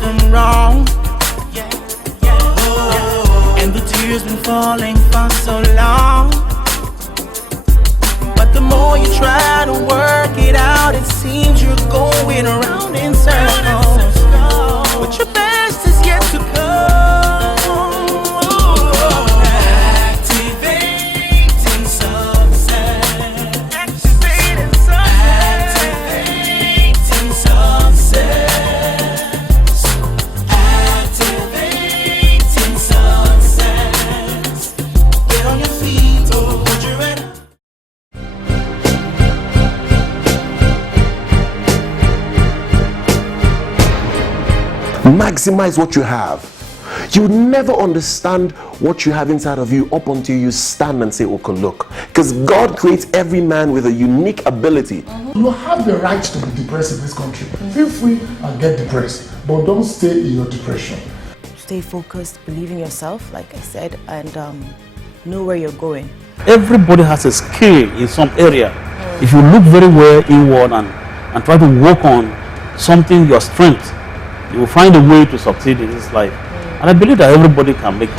from wrong. And the tears been falling for so long. But the more you try to work it out, it seems you're going around in circles. But your best is yet to come. Activating success. Activating success. Activating success. Activating success. Get on your feet, hold your head. Maximize what you have. You never understand what you have inside of you up until you stand and say, okay, look. Because God creates every man with a unique ability. You have the right to be depressed in this country. Feel free and get depressed, but don't stay in your depression. Stay focused, believe in yourself, like I said, and know where you're going. Everybody has a skill in some area. If you look very well inward and try to work on something, your strength, you will find a way to succeed in this life. And I believe that everybody can make it.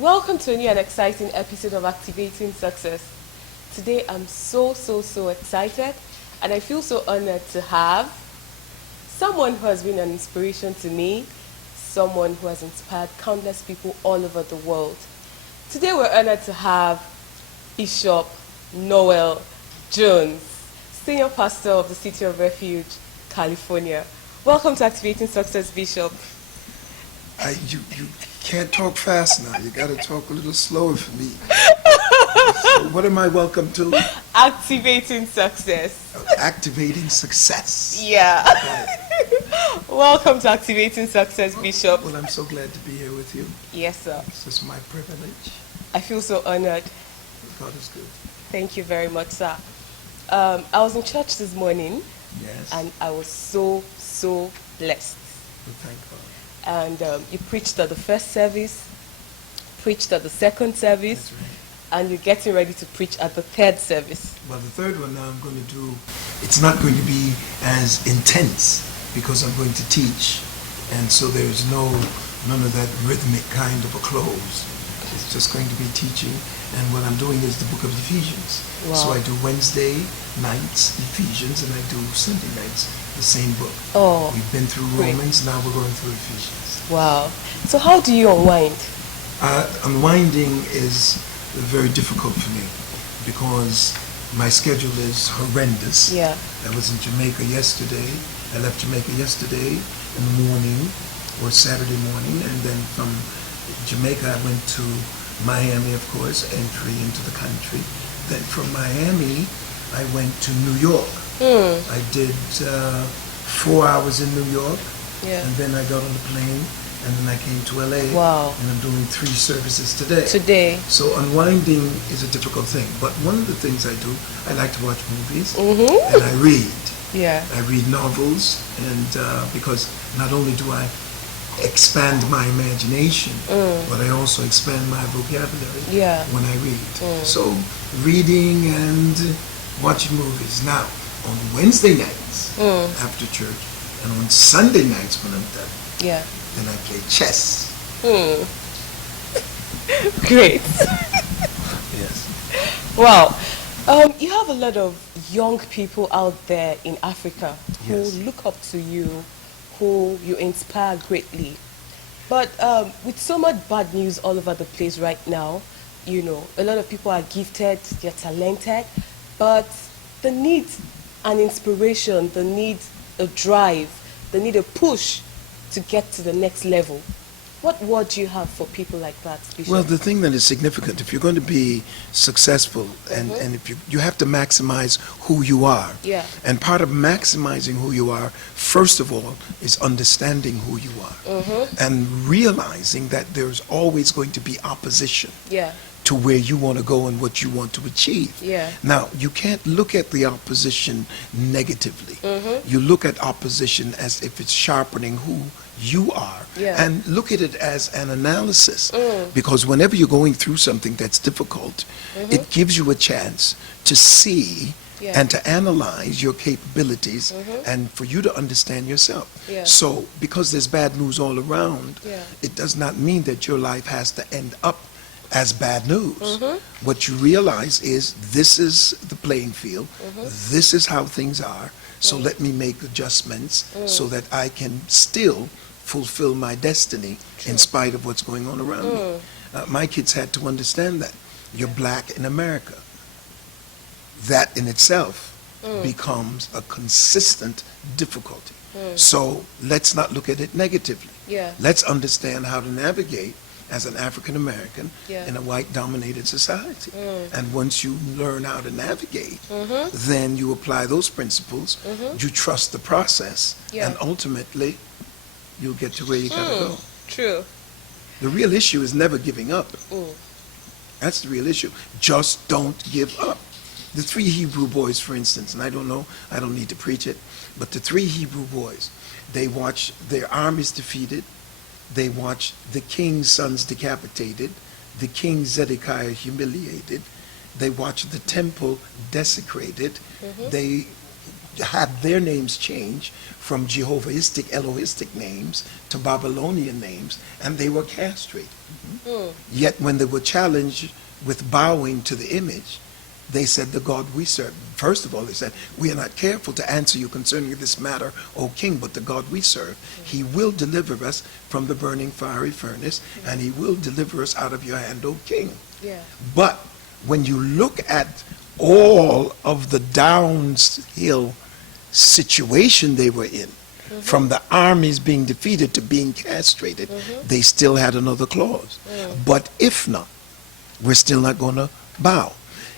Welcome to a new and exciting episode of Activating Success. Today I'm so excited, and I feel so honored to have someone who has been an inspiration to me, someone who has inspired countless people all over the world. Today we're honored to have Bishop Noel Jones, Senior Pastor of the City of Refuge, California. Welcome to Activating Success, Bishop. You can't talk fast now. You got to talk a little slower for me. So what am I welcome to? Activating Success. Activating Success. Yeah. Right. Welcome to Activating Success, Bishop. Well, I'm so glad to be here with you. Yes, sir. This is my privilege. I feel so honored. God is good. Thank you very much, sir. I was in church this morning, Yes. and I was so blessed. Well, thank God. And you preached at the first service, preached at the second service, That's right. and you're getting ready to preach at the third service. Well, the third one now I'm going to do, it's not going to be as intense because I'm going to teach. And so there's none of that rhythmic kind of a close. It's just going to be teaching. And what I'm doing is the book of Ephesians. Wow. So I do Wednesday nights Ephesians, and I do Sunday nights the same book. Oh, We've been through great. Romans, now we're going through Ephesians. Wow. So how do you unwind? Unwinding is very difficult for me because my schedule is horrendous. Yeah. I was in Jamaica yesterday. I left Jamaica yesterday in the morning or Saturday morning, and then from Jamaica I went to Miami, of course, entry into the country. Then from Miami I went to New York. I did 4 hours in New York, Yeah. and then I got on the plane, and then I came to LA. Wow. And I'm doing 3 services today. Today. So unwinding is a difficult thing. But one of the things I do, I like to watch movies, Mm-hmm. and I read. Yeah. I read novels, and because not only do I expand my imagination, but I also expand my vocabulary Yeah. when I read. So reading and watching movies. Now, on Wednesday nights after church, and on Sunday nights when I'm done, Yeah. then I play chess. Great. Yes. Wow. You have a lot of young people out there in Africa who Yes. look up to you, who you inspire greatly. But with so much bad news all over the place right now, you know, a lot of people are gifted, they're talented, but they need an inspiration, they need a drive, they need a push to get to the next level. What word do you have for people like that, Bishop? Well, the thing that is significant, if you're going to be successful, and if you have to maximize who you are. Yeah. And part of maximizing who you are, first of all, is understanding who you are. And realizing that there's always going to be opposition. Yeah. to where you want to go and what you want to achieve. Yeah. Now, you can't look at the opposition negatively. You look at opposition as if it's sharpening who you are, Yeah. and look at it as an analysis, because whenever you're going through something that's difficult, it gives you a chance to see Yeah. and to analyze your capabilities and for you to understand yourself. Yeah. So because there's bad news all around, Yeah. it does not mean that your life has to end up as bad news. What you realize is this is the playing field, this is how things are, so let me make adjustments so that I can still fulfill my destiny in spite of what's going on around me. My kids had to understand that. You're black in America. That in itself becomes a consistent difficulty. So let's not look at it negatively. Yeah. Let's understand how to navigate as an African American Yeah. in a white dominated society. And once you learn how to navigate, then you apply those principles, you trust the process, Yeah. and ultimately you'll get to where you gotta go. True. The real issue is never giving up. That's the real issue. Just don't give up. The 3 Hebrew boys, for instance, and I don't know, I don't need to preach it, but the 3 Hebrew boys, they watched their armies defeated, they watched the king's sons decapitated, the king Zedekiah humiliated, they watched the temple desecrated, they had their names changed from Jehovahistic, Elohistic names to Babylonian names, and they were castrated. Yet when they were challenged with bowing to the image, they said, the God we serve. First of all, they said, we are not careful to answer you concerning this matter, O king, but the God we serve, he will deliver us from the burning fiery furnace, and he will deliver us out of your hand, O king. Yeah. But when you look at all of the downhill situation they were in, from the armies being defeated to being castrated, they still had another clause. But if not, we're still not going to bow.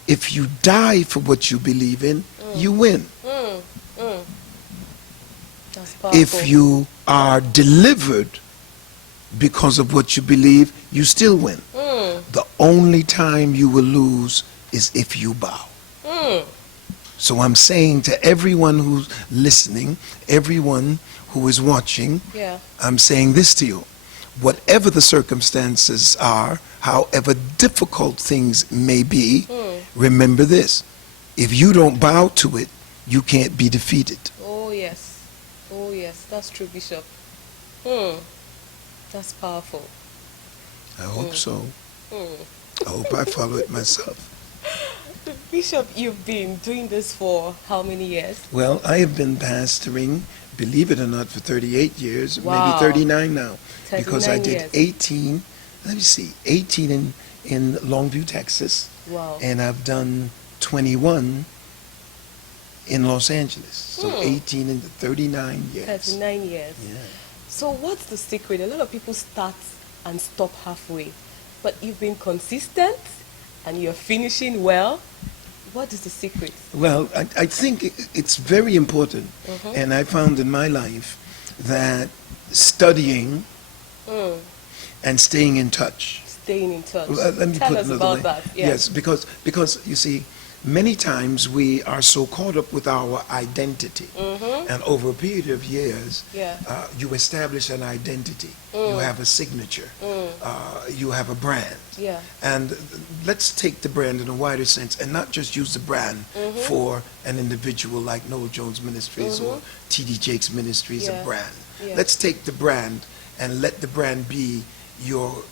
If you die for what you believe in, you win. That's powerful. If you are delivered because of what you believe, you still win. The only time you will lose is if you bow. So I'm saying to everyone who's listening, everyone who is watching, Yeah. I'm saying this to you. Whatever the circumstances are, however difficult things may be, remember this. If you don't bow to it, you can't be defeated. Oh yes. Oh yes. That's true, Bishop. That's powerful. I hope so. I hope I follow it myself. Bishop, you've been doing this for how many years? Well, I have been pastoring, believe it or not, for 38 years, Wow. maybe 39 now. Because I 39 did years. 18, let me see, 18 in Longview, Texas. Wow. And I've done 21 in Los Angeles. So 18 and 39 years. 39 years. Yeah. So what's the secret? A lot of people start and stop halfway. But you've been consistent and you're finishing well. What is the secret? Well, I think it's very important. And I found in my life that studying and staying in touch. Staying in touch. Let me Tell put us another about way. that. Yeah. Yes, because you see, many times we are so caught up with our identity, and over a period of years, Yeah. You establish an identity. You have a signature. You have a brand. Yeah. And let's take the brand in a wider sense, and not just use the brand for an individual like Noel Jones Ministries or T.D. Jakes Ministries, Yeah. a brand. Yeah. Let's take the brand and let the brand be your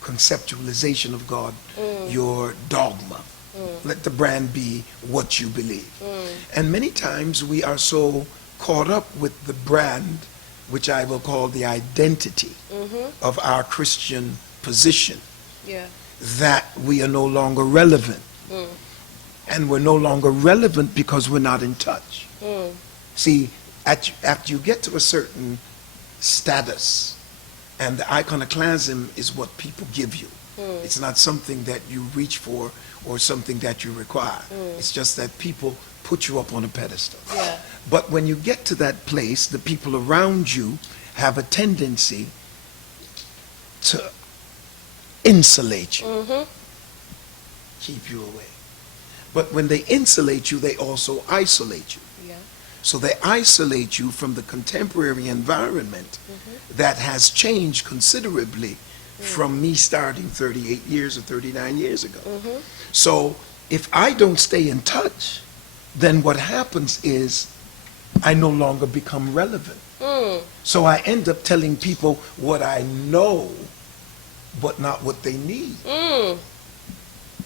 conceptualization of God, your dogma. Let the brand be what you believe. And many times we are so caught up with the brand, which I will call the identity of our Christian position, Yeah. that we are no longer relevant. And we're no longer relevant because we're not in touch. See, after you get to a certain status, and the iconoclasm is what people give you. It's not something that you reach for or something that you require. It's just that people put you up on a pedestal. Yeah. But when you get to that place, the people around you have a tendency to insulate you. keep you away. But when they insulate you, they also isolate you. Yeah. So they isolate you from the contemporary environment that has changed considerably from me starting 38 years or 39 years ago. So if I don't stay in touch, then what happens is I no longer become relevant. So I end up telling people what I know, but not what they need.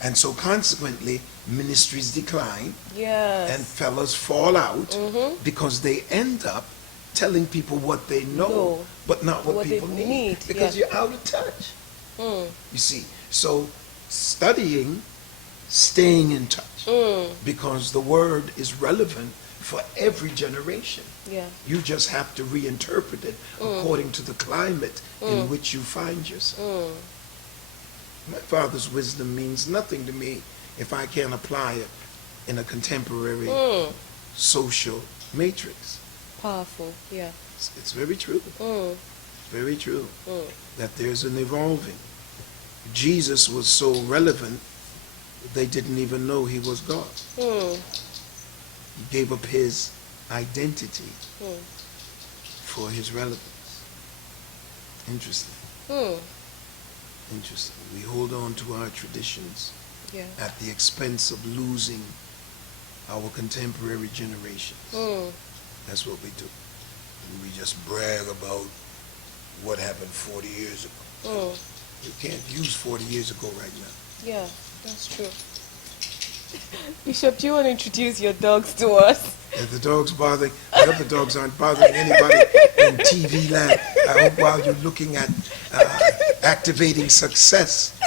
And so consequently, ministries decline Yes. and fellas fall out because they end up telling people what they know, but not what they people need. Because yeah. you're out of touch. You see, so studying, staying in touch, because the word is relevant for every generation. Yeah. You just have to reinterpret it according to the climate in which you find yourself. My father's wisdom means nothing to me if I can't apply it in a contemporary social matrix. Powerful. Yeah. It's very true. Very true that there's an evolving. Jesus was so relevant, they didn't even know he was God. He gave up his identity for his relevance. Interesting. Interesting. We hold on to our traditions Yeah. at the expense of losing our contemporary generations. That's what we do. And we just brag about what happened 40 years ago. You can't use 40 years ago right now. Yeah, that's true. Bishop, do you want to introduce your dogs to us? If the dogs bothering, I hope the dogs aren't bothering anybody in TV land. I hope while you're looking at activating success,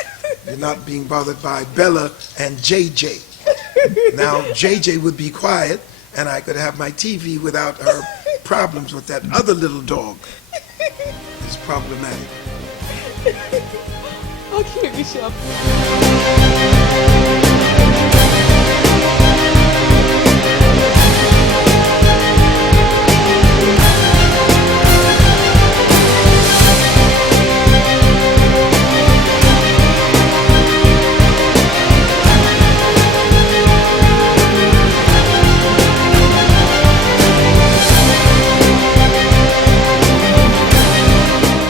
you're not being bothered by Bella and JJ. Now, JJ would be quiet, and I could have my TV without her problems with that other little dog. It's problematic. Okay, Bishop.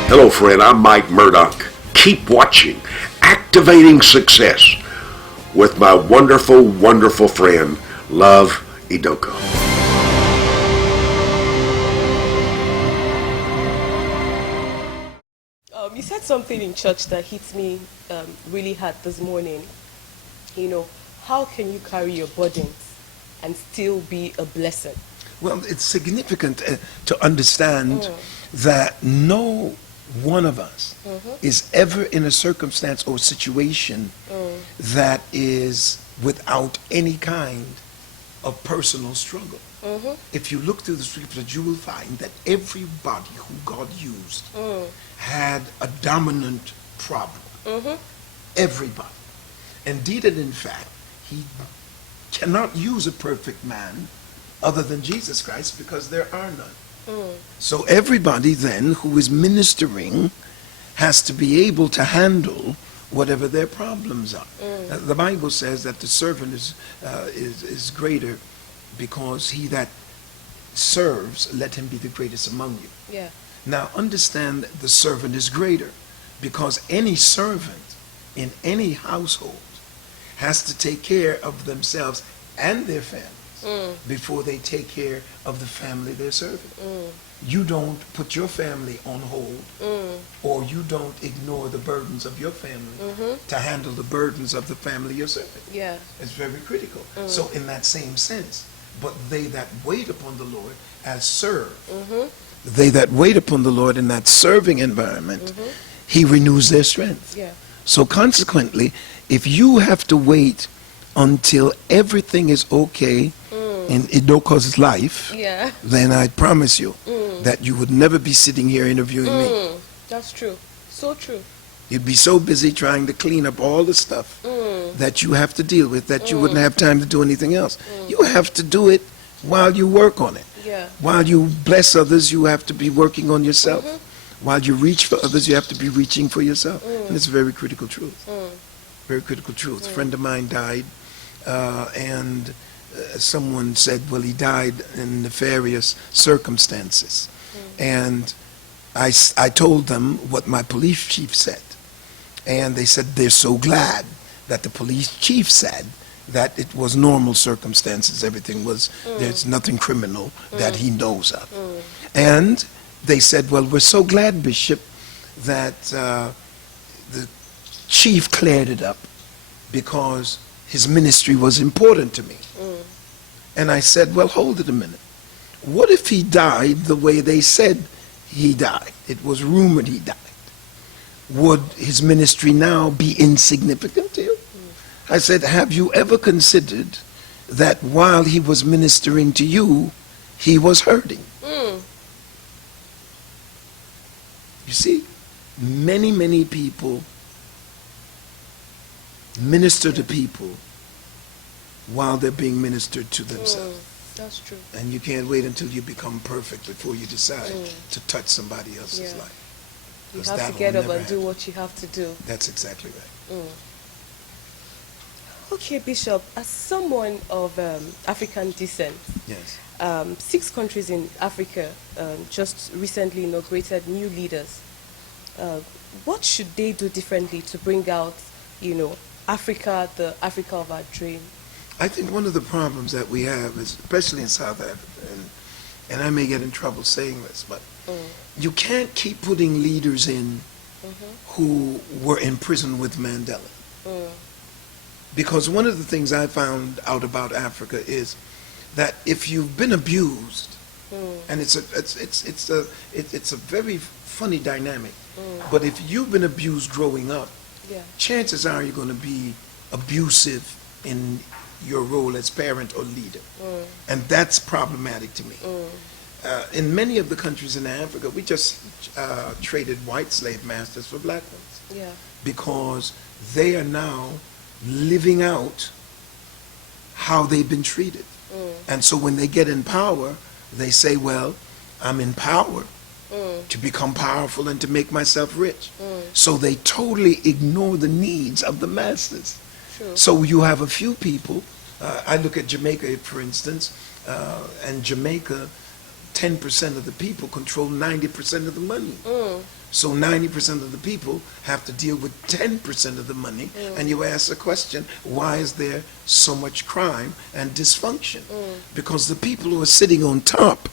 Hello, friend. I'm Mike Murdoch. Keep watching Activating Success with my wonderful, wonderful friend, Love Idoko. You said something in church that hit me really hard this morning. You know, how can you carry your burdens and still be a blessing? Well, it's significant to understand that no one of us is ever in a circumstance or situation that is without any kind of personal struggle. If you look through the scriptures, you will find that everybody who God used had a dominant problem. Everybody. Indeed and in fact, he cannot use a perfect man other than Jesus Christ because there are none. So everybody then who is ministering has to be able to handle whatever their problems are. The Bible says that the servant is greater because he that serves, let him be the greatest among you. Yeah. Now understand the servant is greater because any servant in any household has to take care of themselves and their families before they take care of the family they're serving. You don't put your family on hold or you don't ignore the burdens of your family to handle the burdens of the family you're serving. Yeah. It's very critical. So in that same sense, but they that wait upon the Lord as serve, they that wait upon the Lord in that serving environment, he renews their strength. Yeah. So consequently, if you have to wait until everything is okay in Idoko's life, Yeah. then I promise you that you would never be sitting here interviewing me. That's true. So true. You'd be so busy trying to clean up all the stuff that you have to deal with that you wouldn't have time to do anything else. You have to do it while you work on it. Yeah. While you bless others, you have to be working on yourself. While you reach for others, you have to be reaching for yourself. And it's a very critical truth. Very critical truth. A friend of mine died, and someone said, well, he died in nefarious circumstances. And I told them what my police chief said. And they said they're so glad that the police chief said that it was normal circumstances. Everything was, there's nothing criminal that he knows of. And they said, well, we're so glad, Bishop, that the chief cleared it up because his ministry was important to me. And I said, well, hold it a minute. What if he died the way they said he died? It was rumored he died. Would his ministry now be insignificant to you? I said, have you ever considered that while he was ministering to you, he was hurting? You see, many people minister to people while they're being ministered to themselves. That's true. And you can't wait until you become perfect before you decide to touch somebody else's Yeah. life. You 'Cause have that to will get up never and do happen. what you have to do. That's exactly right. Okay, Bishop, as someone of African descent, Yes. 6 countries in Africa just recently inaugurated new leaders. What should they do differently to bring out, Africa, the Africa of our dream? I think one of the problems that we have, is, especially in South Africa, and I may get in trouble saying this, but you can't keep putting leaders in who were in prison with Mandela. Because one of the things I found out about Africa is that if you've been abused, and it's a very funny dynamic, but if you've been abused growing up, chances are you're going to be abusive in your role as parent or leader. And that's problematic to me. In many of the countries in Africa, we just traded white slave masters for black ones. Because they are now living out how they've been treated. And so when they get in power, they say, well, I'm in power to become powerful and to make myself rich. So they totally ignore the needs of the masses. So you have a few people, I look at Jamaica, for instance, and Jamaica, 10% of the people control 90% of the money. So 90% of the people have to deal with 10% of the money, and you ask the question, why is there so much crime and dysfunction? Because the people who are sitting on top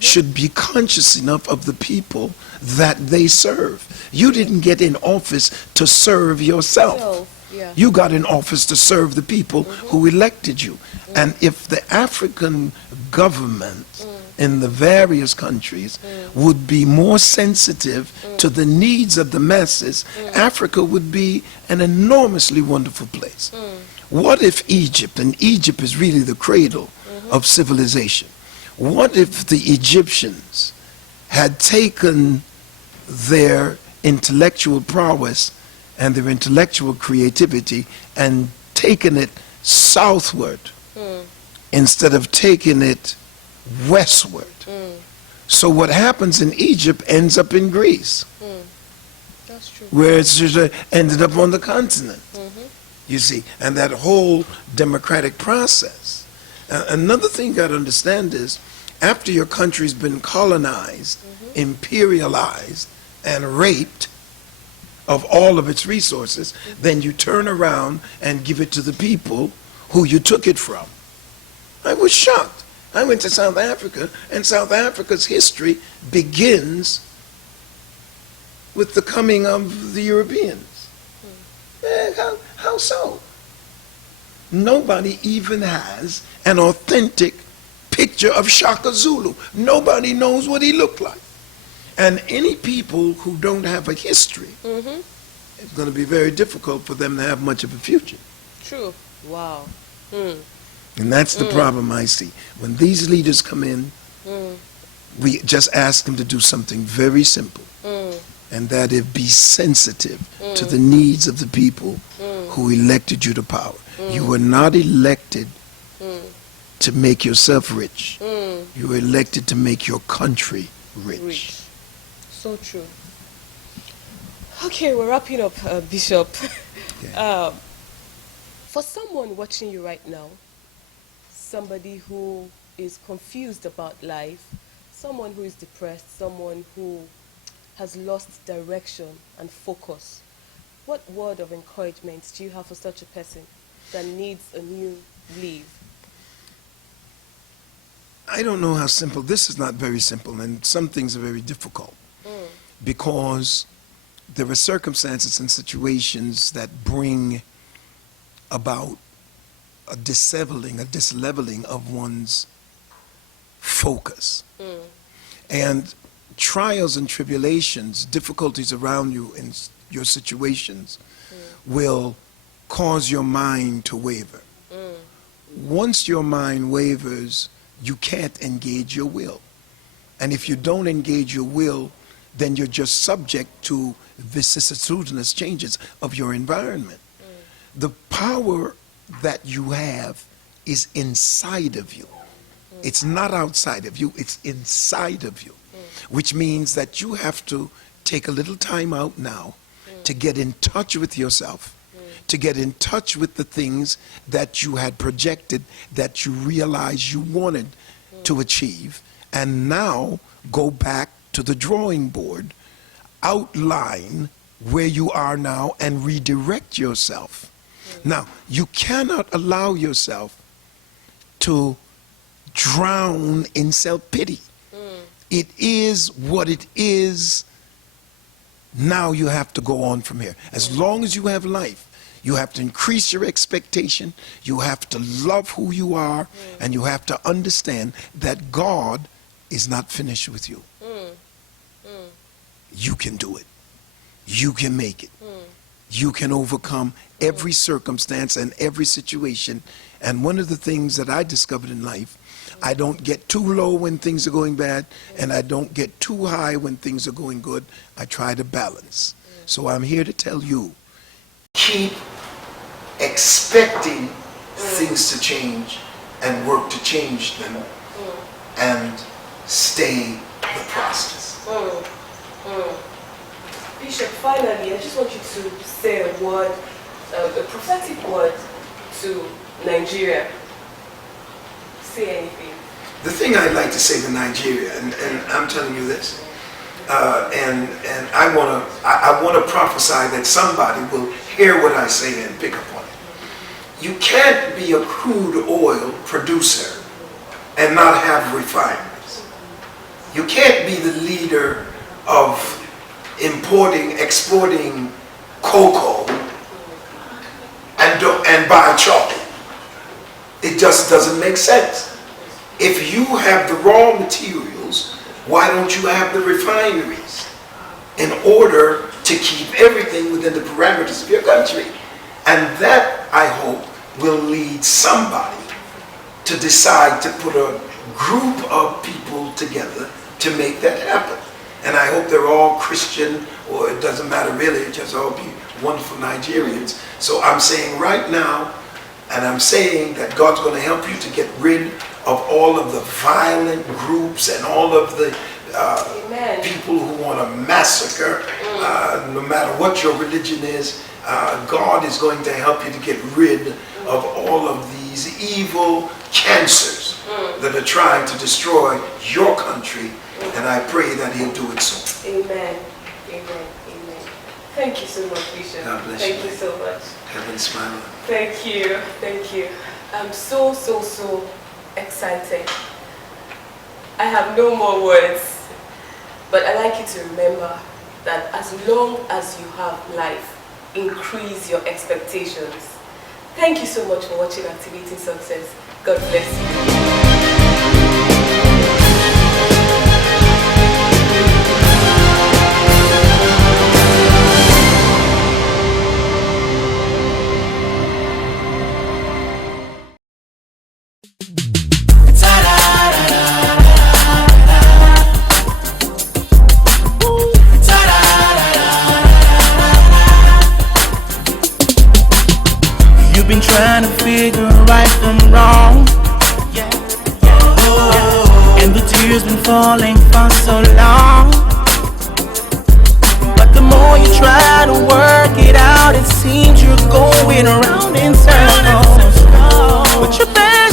should be conscious enough of the people that they serve. You didn't get in office to serve yourself. You got in office to serve the people who elected you. And if the African government in the various countries would be more sensitive to the needs of the masses, Africa would be an enormously wonderful place. What if Egypt, and Egypt is really the cradle of civilization, what if the Egyptians had taken their intellectual prowess and their intellectual creativity and taken it southward instead of taking it westward? So what happens in Egypt ends up in Greece. That's true. Where it's just ended up on the continent. You see, and that whole democratic process. Another thing you got to understand is, after your country's been colonized, imperialized, and raped of all of its resources, then you turn around and give it to the people who you took it from. I was shocked. I went to South Africa, and South Africa's history begins with the coming of the Europeans. How so? Nobody even has an authentic picture of Shaka Zulu. Nobody knows what he looked like. And any people who don't have a history, it's going to be very difficult for them to have much of a future. True. Wow. And that's the problem I see. When these leaders come in, we just ask them to do something very simple. And that is, be sensitive to the needs of the people who elected you to power. You were not elected to make yourself rich. You were elected to make your country rich. So true. Okay, we're wrapping up, Bishop. For someone watching you right now, somebody who is confused about life, someone who is depressed, someone who has lost direction and focus, what word of encouragement do you have for such a person that needs a new leave? I don't know how simple. This is not very simple, and some things are very difficult because there are circumstances and situations that bring about a disleveling of one's focus. And trials and tribulations, difficulties around you in your situations will cause your mind to waver. Once your mind wavers, you can't engage your will. And if you don't engage your will, then you're just subject to vicissitudinous changes of your environment. The power that you have is inside of you. It's not outside of you, it's inside of you. Which means that you have to take a little time out now to get in touch with yourself, to get in touch with the things that you had projected that you realized you wanted to achieve, and now go back to the drawing board, outline where you are now, and redirect yourself. Now, you cannot allow yourself to drown in self-pity. It is what it is. Now you have to go on from here. As long as you have life, you have to increase your expectation, you have to love who you are, and you have to understand that God is not finished with you. You can do it. You can make it. You can overcome every circumstance and every situation. And one of the things that I discovered in life, I don't get too low when things are going bad, and I don't get too high when things are going good. I try to balance. So I'm here to tell you, keep expecting things to change and work to change them, and stay the process. Bishop, finally, I just want you to say a word, a prophetic word to Nigeria. Say anything. The thing I'd like to say to Nigeria, and I'm telling you this, and I want to prophesy that somebody will hear what I say and pick up on it. You can't be a crude oil producer and not have refineries. You can't be the leader of exporting cocoa and buy chocolate. It just doesn't make sense. If you have the raw materials, why don't you have the refineries in order to keep everything within the parameters of your country? And that, I hope, will lead somebody to decide to put a group of people together to make that happen. And I hope they're all Christian, or it doesn't matter really, just all be wonderful Nigerians. So I'm saying right now, and I'm saying that God's going to help you to get rid of all of the violent groups and all of the people who want to massacre, no matter what your religion is. God is going to help you to get rid of all of these evil cancers that are trying to destroy your country, and I pray that he'll do it soon. Amen. Amen. Amen. Thank you so much, Bishop. God bless you. Thank you so much. Heaven smile. Thank you. Thank you. I'm so excited. I have no more words, but I'd like you to remember that as long as you have life, increase your expectations. Thank you so much for watching Activating Success. God bless you. You've been trying to figure right from wrong, and the tears been falling for so long. But the more you try to work it out, it seems you're going around in circles. But your best